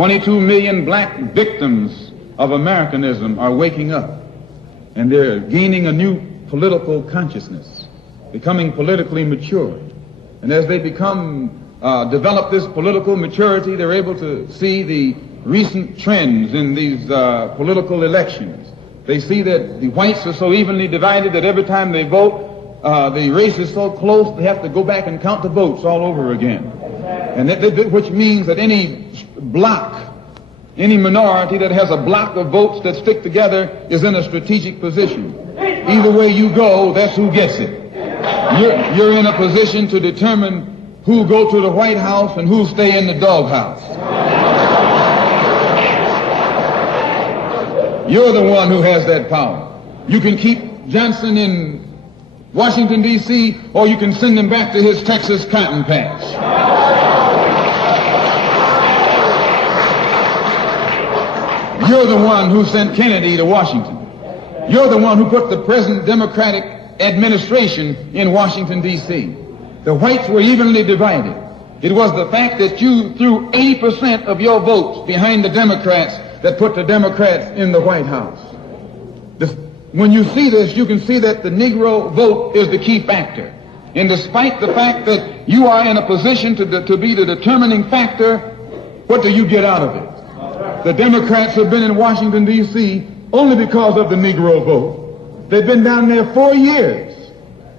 22 million black victims of Americanism are waking up, and they're gaining a new political consciousness, becoming politically mature. And as they develop this political maturity, they're able to see the recent trends in these political elections. They see that the whites are so evenly divided that every time they vote, the race is so close they have to go back and count the votes all over again. And which means that any block, any minority that has a block of votes that stick together is in a strategic position. Either way you go, that's who gets it. You're in a position to determine who go to the White House and who stay in the doghouse. You're the one who has that power. You can keep Johnson in Washington, D.C., or you can send him back to his Texas cotton patch. You're the one who sent Kennedy to Washington. You're the one who put the present Democratic administration in Washington, D.C. The whites were evenly divided. It was the fact that you threw 80% of your votes behind the Democrats that put the Democrats in the White House. When you see this, you can see that the Negro vote is the key factor. And despite the fact that you are in a position to be the determining factor, what do you get out of it? The Democrats have been in Washington, D.C. only because of the Negro vote. They've been down there 4 years.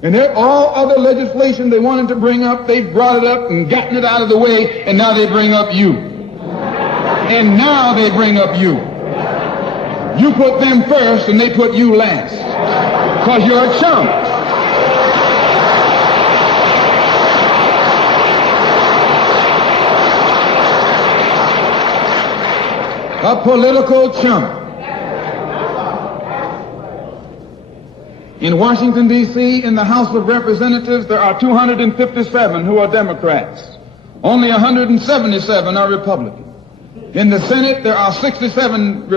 And all other legislation they wanted to bring up, they've brought it up and gotten it out of the way, and now they bring up you. And now they bring up you. You put them first and they put you last. Because you're a chump. A political chump. In Washington, D.C., in the House of Representatives, there are 257 who are Democrats. Only 177 are Republicans. In the Senate, there are 67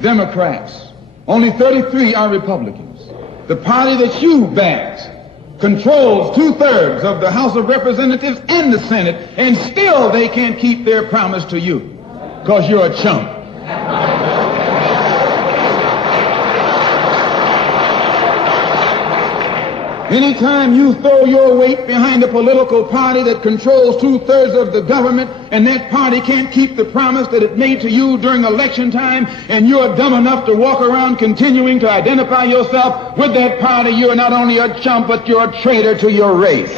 Democrats. Only 33 are Republicans. The party that you backed controls 2/3 of the House of Representatives and the Senate, and still they can't keep their promise to you because you're a chump. Anytime you throw your weight behind a political party that controls 2/3 of the government, and that party can't keep the promise that it made to you during election time, and you're dumb enough to walk around continuing to identify yourself with that party, you're not only a chump, but you're a traitor to your race.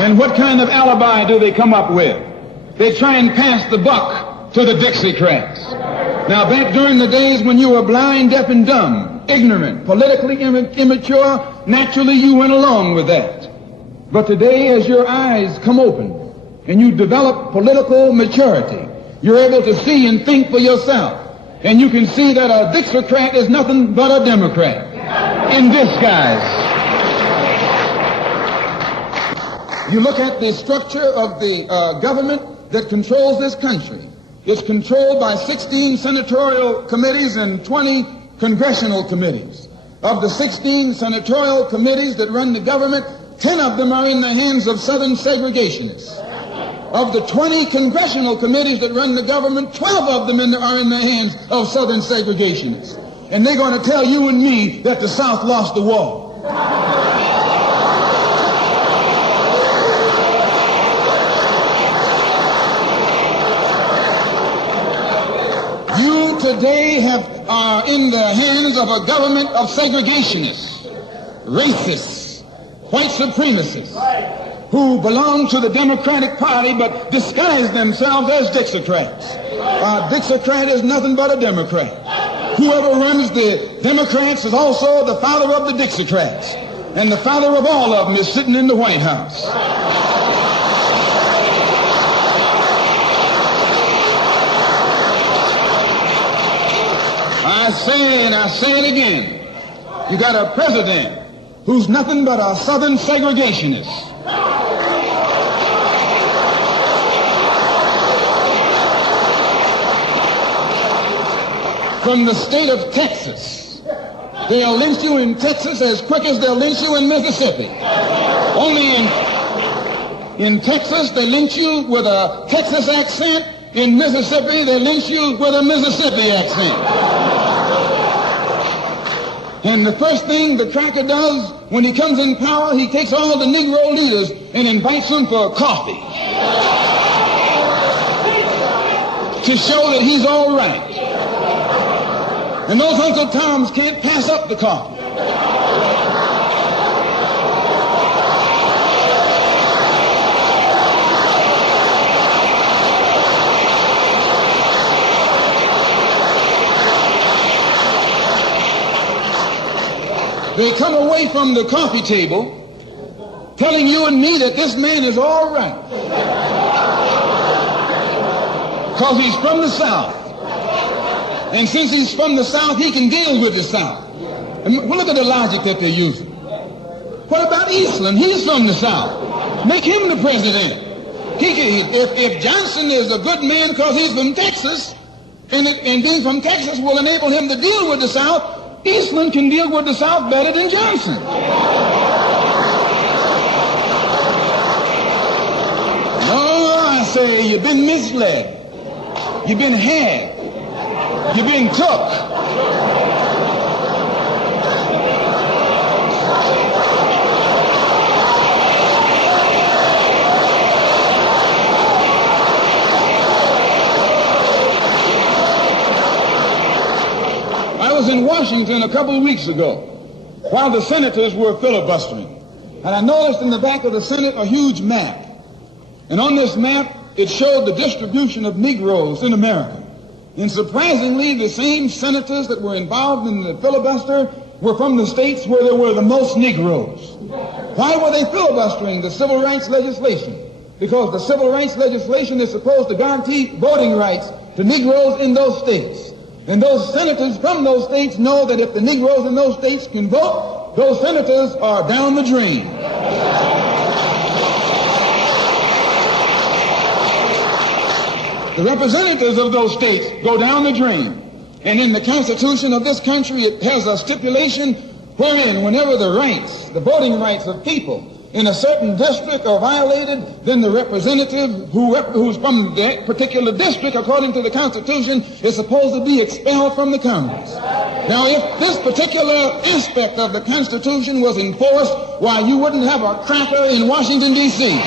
And what kind of alibi do they come up with? They try and pass the buck to the Dixiecrats. Now, back during the days when you were blind, deaf, and dumb, ignorant, politically immature, naturally you went along with that. But today, as your eyes come open and you develop political maturity, you're able to see and think for yourself. And you can see that a Dixiecrat is nothing but a Democrat in disguise. You look at the structure of the government that controls this country. It's controlled by 16 senatorial committees and 20 congressional committees. Of the 16 senatorial committees that run the government, 10 of them are in the hands of Southern segregationists. Of the 20 congressional committees that run the government, 12 of them are in the hands of Southern segregationists. And they're going to tell you and me that the South lost the war. You today are in the hands of a government of segregationists, racists, white supremacists, who belong to the Democratic Party but disguise themselves as Dixiecrats. A Dixiecrat is nothing but a Democrat. Whoever runs the Democrats is also the father of the Dixiecrats, and the father of all of them is sitting in the White House. I say it again. You got a president who's nothing but a Southern segregationist. from the state of Texas. They'll lynch you in Texas as quick as they'll lynch you in Mississippi. Only in Texas, they lynch you with a Texas accent. In Mississippi, they lynch you with a Mississippi accent. And the first thing the cracker does when he comes in power, he takes all the Negro leaders and invites them for coffee to show that he's all right. And those Uncle Toms can't pass up the coffee. They come away from the coffee table telling you and me that this man is all right because he's from the South. And since he's from the South, he can deal with the South. And look at the logic that they're using. What about Eastland? He's from the South. Make him the president. If Johnson is a good man because he's from Texas, and being from Texas will enable him to deal with the South, Eastland can deal with the South better than Johnson. No, I say you've been misled. You've been had. You've been took. I was in Washington a couple of weeks ago while the senators were filibustering. And I noticed in the back of the Senate a huge map. And on this map, it showed the distribution of Negroes in America. And surprisingly, the same senators that were involved in the filibuster were from the states where there were the most Negroes. Why were they filibustering the civil rights legislation? Because the civil rights legislation is supposed to guarantee voting rights to Negroes in those states. And those senators from those states know that if the Negroes in those states can vote, those senators are down the drain. The representatives of those states go down the drain. And in the Constitution of this country, it has a stipulation wherein whenever the rights, the voting rights of people in a certain district are violated, then the representative who's from that particular district, according to the Constitution, is supposed to be expelled from the Congress. Now, if this particular aspect of the Constitution was enforced, why, you wouldn't have a cracker in Washington, D.C.